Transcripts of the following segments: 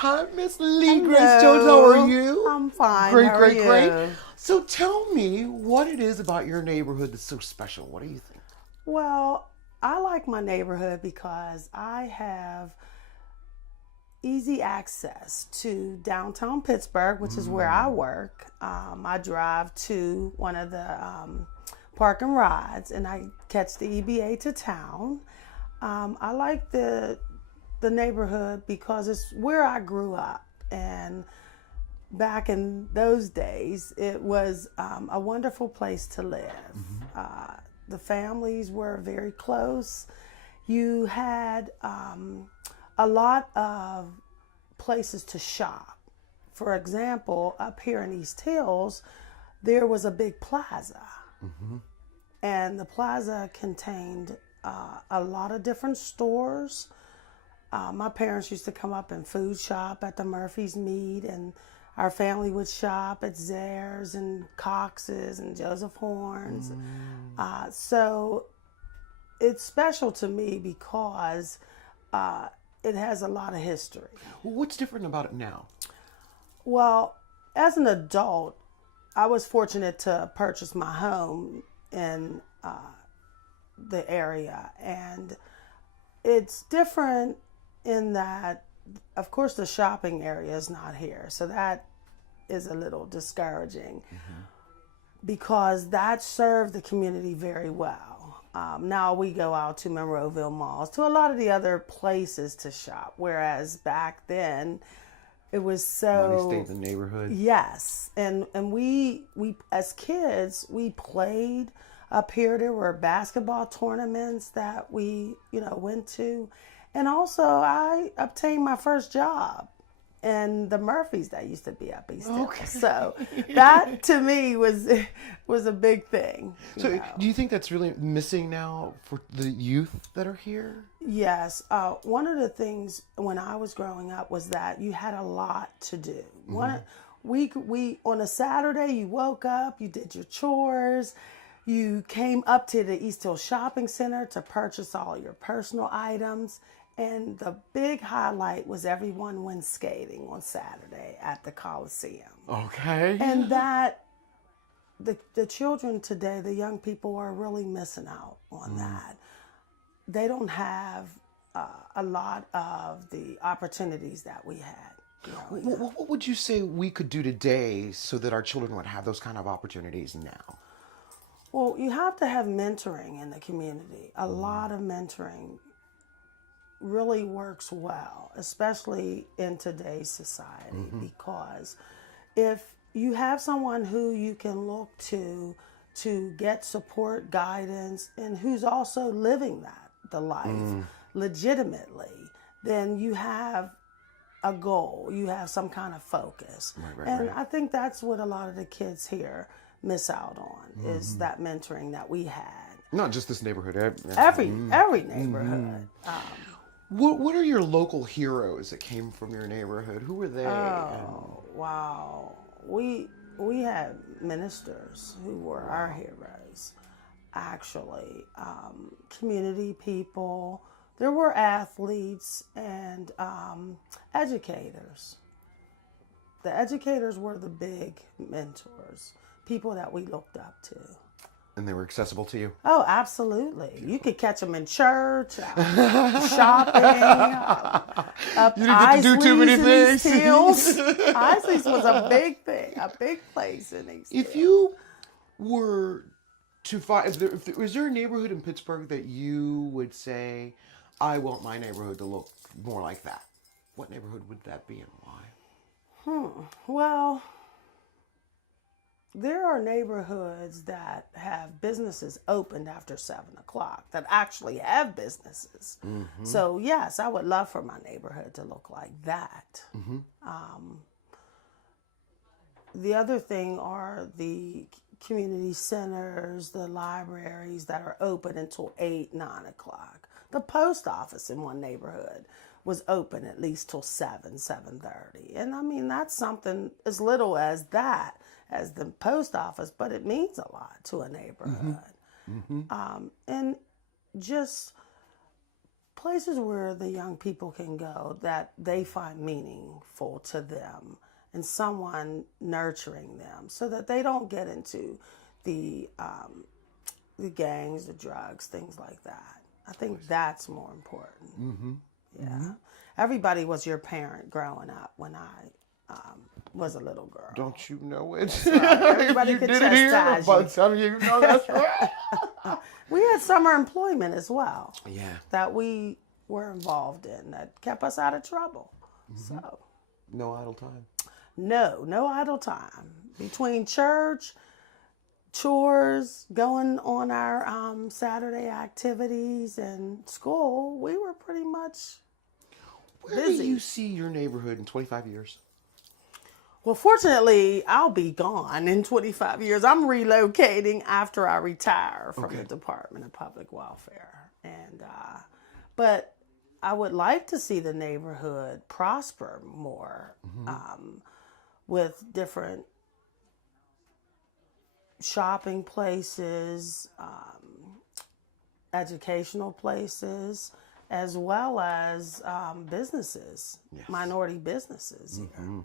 Hi, Miss Lee Hello. Grace Jones. How are you? I'm fine. Great, How are great, great. you? So tell me what it is about your neighborhood that's so special. What do you think? Well, I like my neighborhood because I have easy access to downtown Pittsburgh, which is where I work. I drive to one of the park and rides, and I catch the EBA to town. I like the neighborhood because it's where I grew up, and back in those days, it was a wonderful place to live. The families were very close. You had a lot of places to shop. For example, up here in East Hills, there was a big plaza, and the plaza contained a lot of different stores. My parents used to come up and food shop at the Murphy's Meat, and our family would shop at Zare's and Cox's and Joseph Horn's. So it's special to me because it has a lot of history. What's different about it now? Well, as an adult, I was fortunate to purchase my home in the area, and it's different in that, of course, the shopping area is not here, so that is a little discouraging because that served the community very well. Now we go out to Monroeville malls, to a lot of the other places to shop, whereas back then it was so Money stayed in the neighborhood. Yes, and we as kids we played up here. There were basketball tournaments that we went to, and also I obtained my first job in the Murphys that used to be up East Hill. Okay. So that to me was a big thing. So do you think that's really missing now for the youth that are here? Yes. One of the things when I was growing up was that you had a lot to do. We on a Saturday, you woke up, you did your chores, you came up to the East Hill Shopping Center to purchase all your personal items. And the big highlight was everyone went skating on Saturday at the Coliseum. Okay. And that the children today, the young people are really missing out on that. They don't have a lot of the opportunities that we had. What would you say we could do today so that our children would have those kind of opportunities now? Well, you have to have mentoring in the community. A lot of mentoring really works well, especially in today's society, because if you have someone who you can look to get support, guidance, and who's also living the life legitimately, then you have a goal, you have some kind of focus. Right. I think that's what a lot of the kids here miss out on, is that mentoring that we had. Not just this neighborhood. Every neighborhood. What are your local heroes that came from your neighborhood? Who were they? Oh, wow. We had ministers who were our heroes, actually. Community people. There were athletes and educators. The educators were the big mentors, people that we looked up to. And they were accessible to you? Oh, absolutely. Beautiful. You could catch them in church, shopping, up you didn't get to do too many things. Isley's was a big thing, a big place in East Hills. If you were to find, is there a neighborhood in Pittsburgh that you would say, I want my neighborhood to look more like that? What neighborhood would that be and why? Well, there are neighborhoods that have businesses opened after 7 o'clock, that actually have businesses. So yes, I would love for my neighborhood to look like that. The other thing are the community centers, the libraries that are open until 8, 9 o'clock. The post office in one neighborhood was open at least till 7, 7:30. And I mean, that's something as little as that, as the post office, but it means a lot to a neighborhood. And just places where the young people can go that they find meaningful to them, and someone nurturing them so that they don't get into the gangs, the drugs, things like that. I think that's more important. Mm-hmm. Yeah. Mm-hmm. Everybody was your parent growing up when I was a little girl. Don't you know it? Everybody you could did it here, chastise but you. some of you know that's right. We had summer employment as well. Yeah. That we were involved in that kept us out of trouble. Mm-hmm. So No idle time. no idle time. Between church, chores, going on our Saturday activities, and school, we were pretty much Where busy. do you see your neighborhood in 25 years? Well, fortunately, I'll be gone in 25 years. I'm relocating after I retire from the Department of Public Welfare. And but I would like to see the neighborhood prosper more, with different shopping places, educational places, as well as businesses, minority businesses here.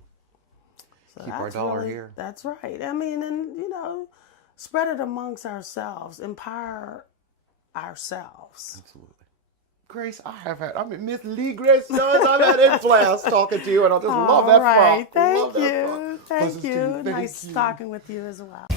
So Keep our dollar here. That's right. I mean, and spread it amongst ourselves, empower ourselves. Absolutely. Grace, Miss Lee Grace Jones, I've had influence talking to you, and I just love that All right. frock. Love that Thank frock. you. Thank Blessings to you. you. Thank Nice you. talking with you as well.